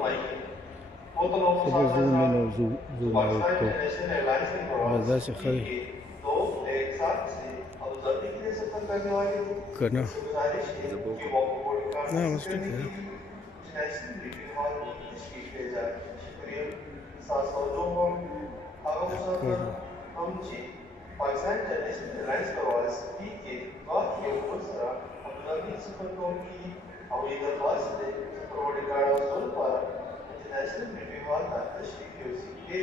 सबै zoom in और zoom out को वजह से खरी करना ना बस ठीक है कर Pakistan International Airlines प्रवासी के वाक़ वसरा अबुधाबी सुपरकॉम की अवैध वास्ते प्रोवाइडर सोल पर इंटरनेशनल मीटिंग का तशरीफ के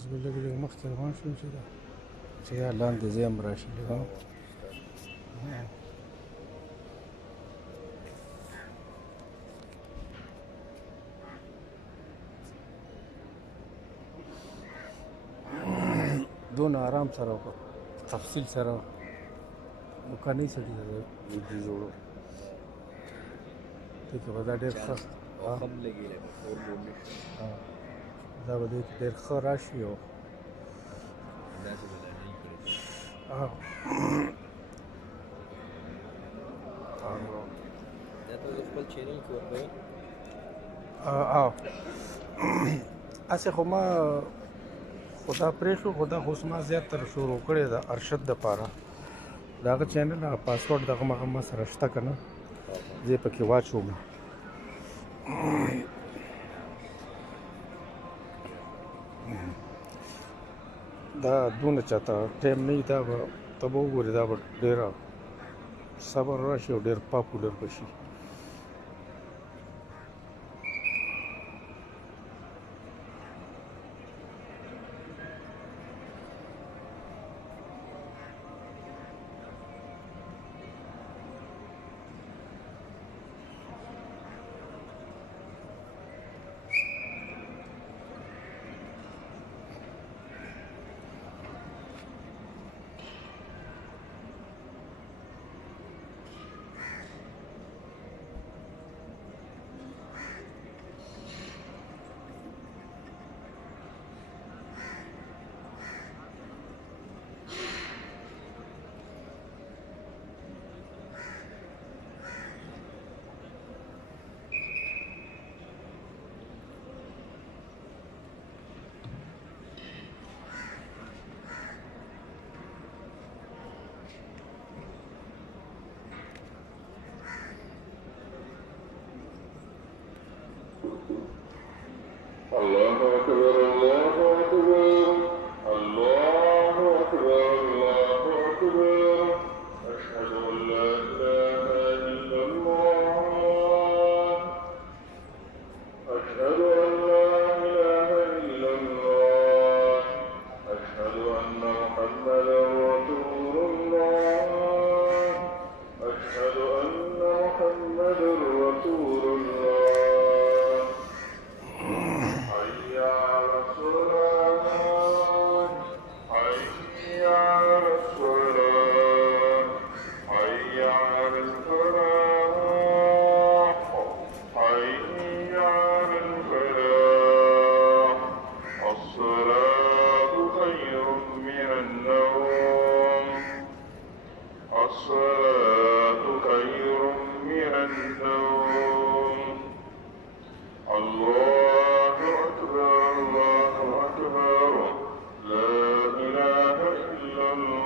اوس به لږ لږ مخکې روان شوم چې دا چې یا لاندې ځای هم راشي لږ دونه آرام سره په تفصیل سره مکاني سړي ویډیو جوړو ته کې به دا ډېر ښه دا به دې کې ډېر ښه راشي او هسې خو ما خدا پرېښو خو دا خو اوس ما زیاتره شروع کړې ده ارشد دپاره د هغه چینل هغه پاسورډ دغه مغه ما سره شته که نه زه یې پکې واچوم دا دونه چاته ټایم نه وي دا به ته به وګورې دا به ډېره صبر راشي او ډېر پاپولر به شي الله أكبر الله أكبر الله أكبر الله أكبر أشهد أن لا إله إلا الله أشهد أن لا إله إلا الله أشهد أن محمدا رسول الله أشهد أن محمدا رسول الله حي على الصلاة حي على الصلاة حي على الفلاح حي على الفلاح الصلاة خير من النوم الصلاة خير من النوم الله أكبر الله أكبر لا إله إلا الله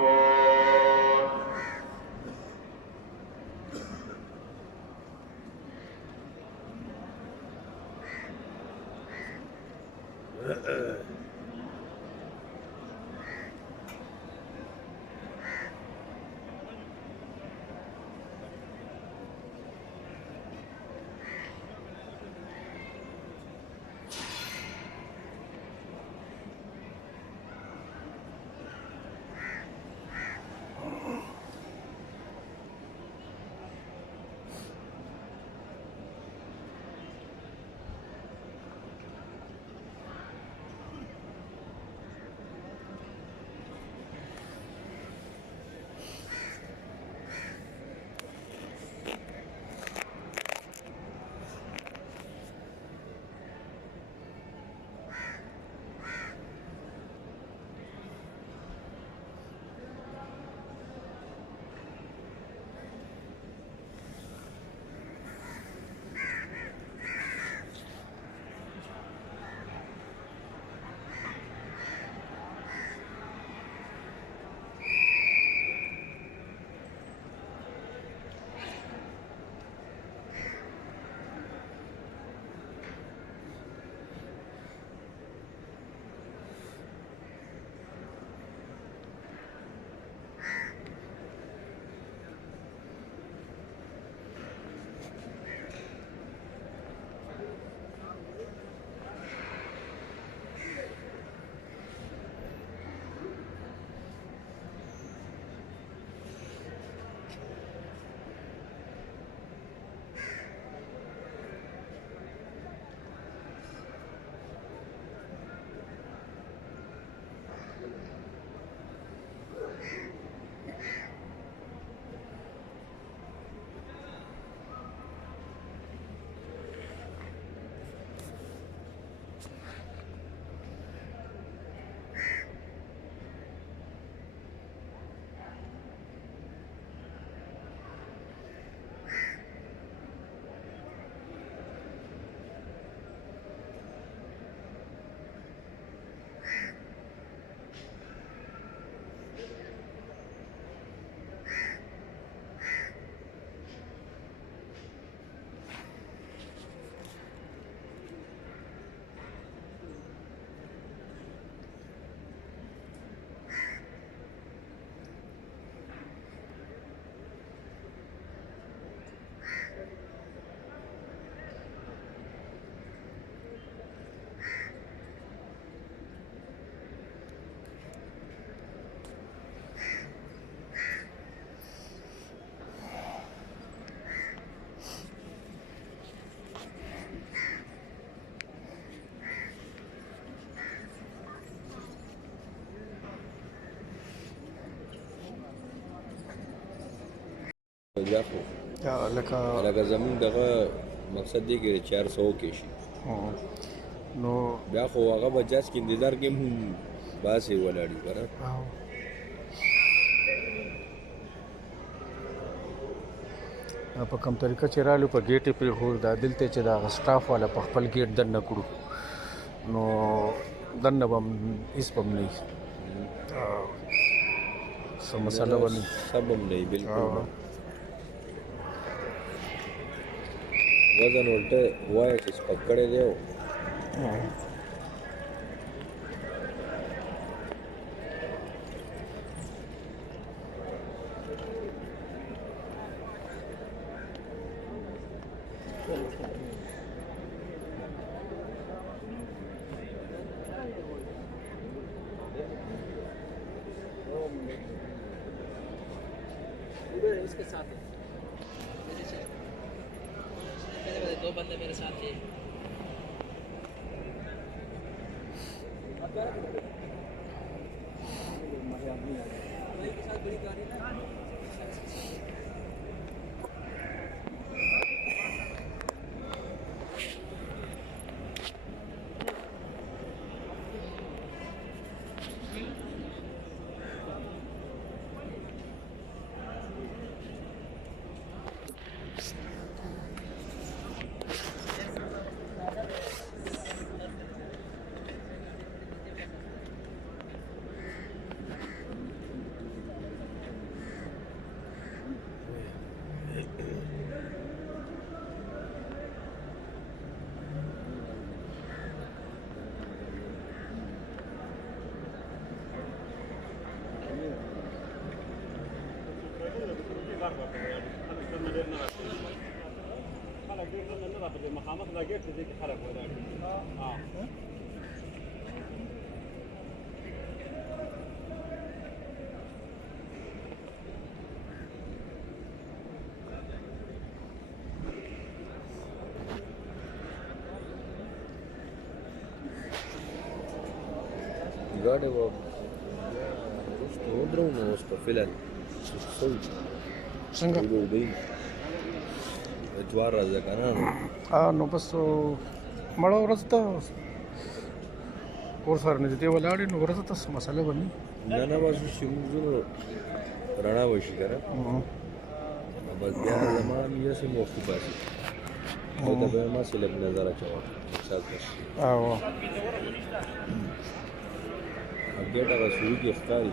بیا خو لکه زمونږ دغه مقصد دی کې 400 کې شي نو بیا خو هغه بجاج کې انتظار کې هم باسې ولاړي که نه په کوم طریقه چې رالو په ګیټ یې پرېښود دا دلته چې د هغه سټاف والا په خپل ګیټ دننه کړو نو دننه به هم هېڅ به هم نه وي څه مسله به نه وي سب هم نه وي بلکل وزن ولټه وایه چې سپک کړی دی इसके साथ है मेरे 2 बंदे मेरे साथ ही Gaade wo ودرو نو استفلل سوي څنګه ودوی اتوار راځه کنه نو بس مړه ورځ ته اور سره نږدې ولاړې نو ورځ ته مسله ونی نه نه واسو شموزو رڼا وشي کنه بس بیا زمان یې سم وخت باسي او دا به ما سره نظر اچو ساتل او ګټه غوښوي کې ښکاري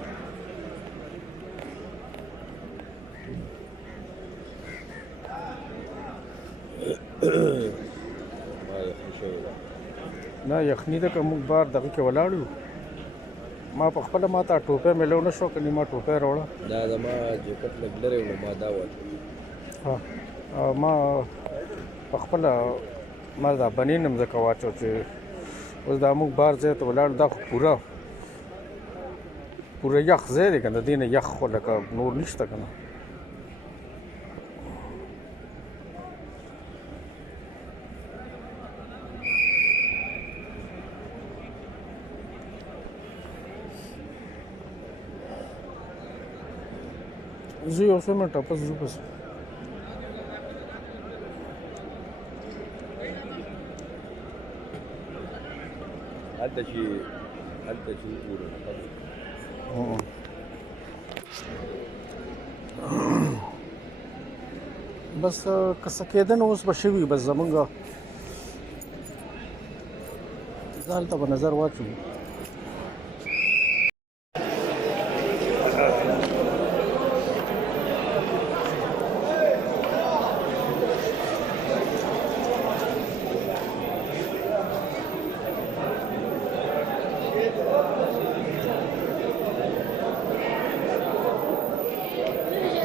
ما یې شوی نه یخني ده که موږ بار دغه کې ولاړو ما په خپله ما ته ټوپۍ میلو نه شو که ما ټوپۍ راوړه دا زما جیکټ لږ لرې و ما دا وړ او ما په خپله ما دا بنین هم ځکه واچو چې اوس دا موږ بار ځای ته ولاړو دا خو پوره یخ ځای دی که نه دې نه یخ خو لکه نور نشته که نه زه یو څو منټه پس ځو پس هلته چې وګورو بس که څه کېده نو اوس به شوي بس زمونږ زه هلته به نظر واچوو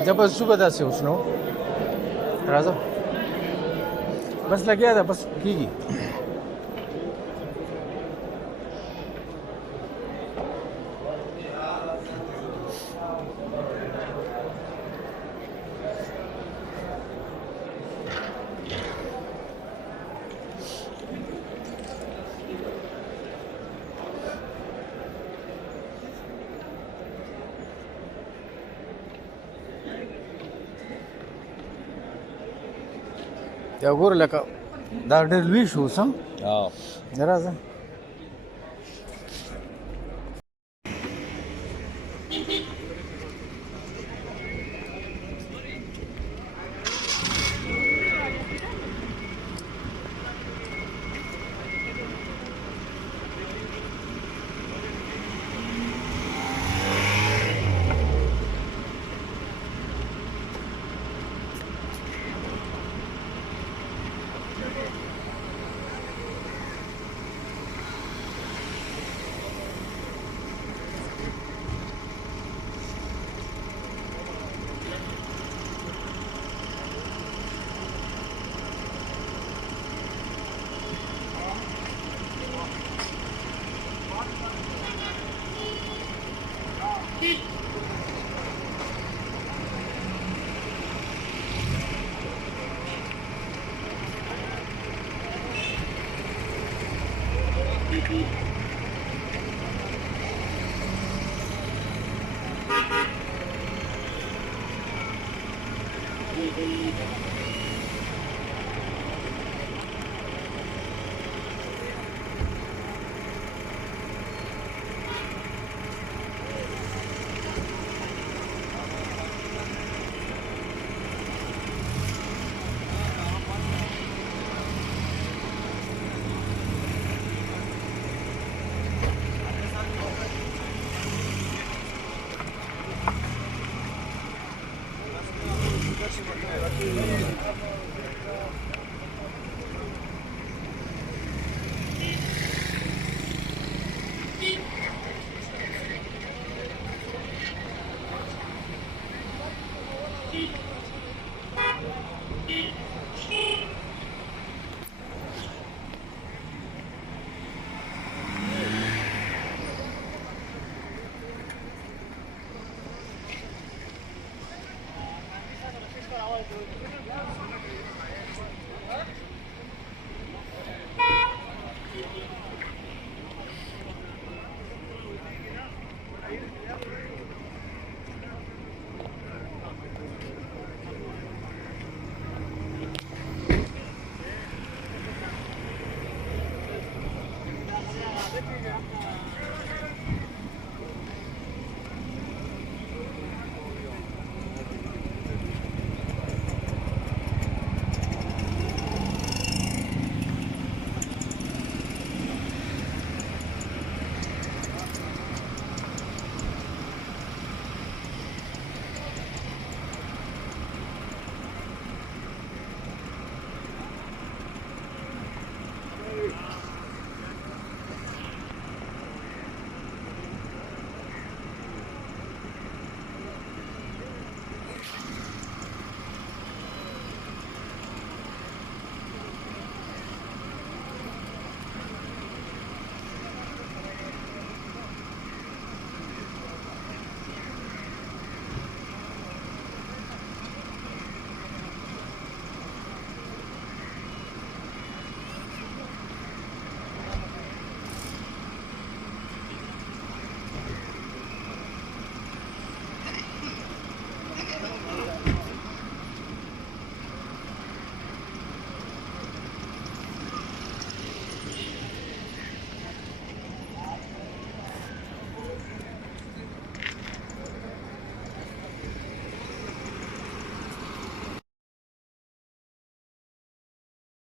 जब बस सुबह दस से उसनो राजा बस लग गया था बस की یا ګور لکه دا ډېر لوی شو سم راځه